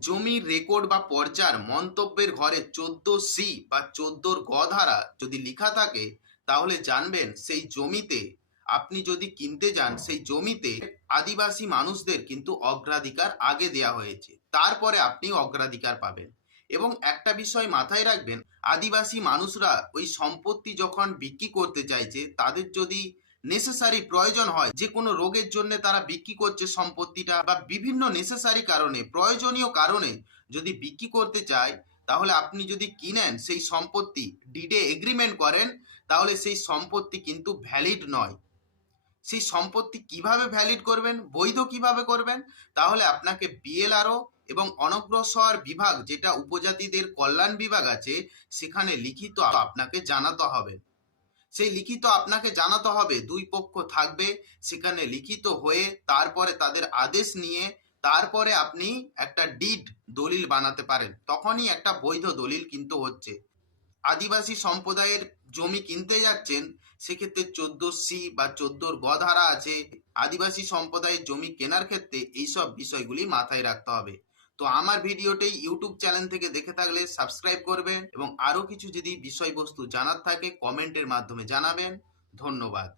জমির রেকর্ড বা পর্চার মন্তব্যের ঘরে চোদ্দ সি বা চোদ্দোর গ ধারা যদি লেখা থাকে, তাহলে জানবেন সেই জমিতে, আপনি যদি কিনতে যান, সেই জমিতে আদিবাসী মানুষদের কিন্তু অগ্রাধিকার আগে দেয়া হয়েছে। তারপরে আপনি অগ্রাধিকার পাবেন। এবং একটা বিষয় মাথায় রাখবেন, আদিবাসী মানুষরা ওই সম্পত্তি যখন বিক্রি করতে চাইছে, তাদের যদি নেসেসারি প্রয়োজন হয়। যে কোনো রোগের জন্য তারা বিক্রি করছে সম্পত্তিটা বা বিভিন্ন নেসেসারি কারণে, প্রয়োজনীয় কারণে যদি বিক্রি করতে চায়, তাহলে আপনি যদি কিনেন সেই সম্পত্তি ডিডে এগ্রিমেন্ট করেন, তাহলে সেই সম্পত্তি কিন্তু ভ্যালিড নয়। সেই সম্পত্তি কীভাবে ভ্যালিড করবেন, বৈধ কীভাবে করবেন, তাহলে আপনাকে বিএলআরও এবং অনগ্রসর বিভাগ, যেটা উপজাতিদের কল্যাণ বিভাগ আছে, সেখানে লিখিত আপনাকে জানাতে হবে। সেই লিখিত আপনাকে জানাতে হবে, দুই পক্ষ থাকবে সেখানে লিখিত হয়ে তারপরে তাদের আদেশ নিয়ে তারপরে আপনি একটা ডিড দলিল বানাতে পারেন। তখনই একটা বৈধ দলিল কিন্তু হচ্ছে। আদিবাসী সম্প্রদায়ের জমি কিনতে যাচ্ছেন, সেক্ষেত্রে চোদ্দ সি বা চোদ্দোর গ ধারা আছে। আদিবাসী সম্প্রদায়ের জমি কেনার ক্ষেত্রে এইসব বিষয়গুলি মাথায় রাখতে হবে। তো আমার ভিডিওটি ইউটিউব চ্যানেল থেকে দেখে থাকলে সাবস্ক্রাইব করবেন এবং আরও কিছু যদি বিষয়বস্তু জানার থাকে কমেন্টের মাধ্যমে জানাবেন। ধন্যবাদ।